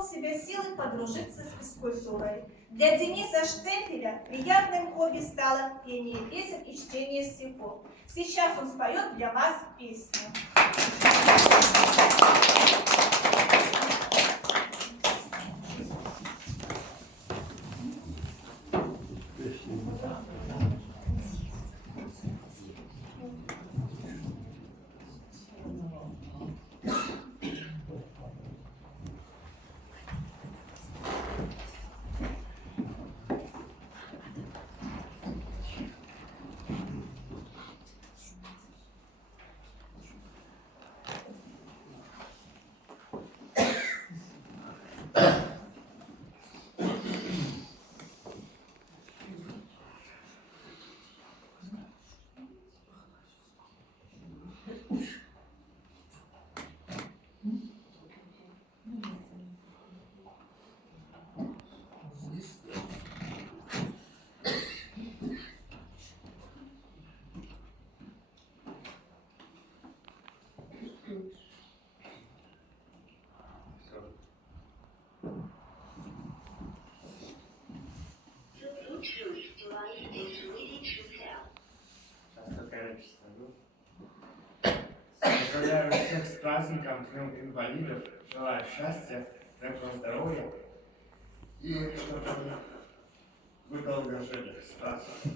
нашел в себе силы подружиться с физкультурой. Для Дениса Штемпеля приятным хобби стало пение песен и чтение стихов. Сейчас он споет для вас песню. Поздравляю всех с праздником Днем инвалидов, желаю счастья, крепкого здоровья и чтобы вы долго жили. Спасибо.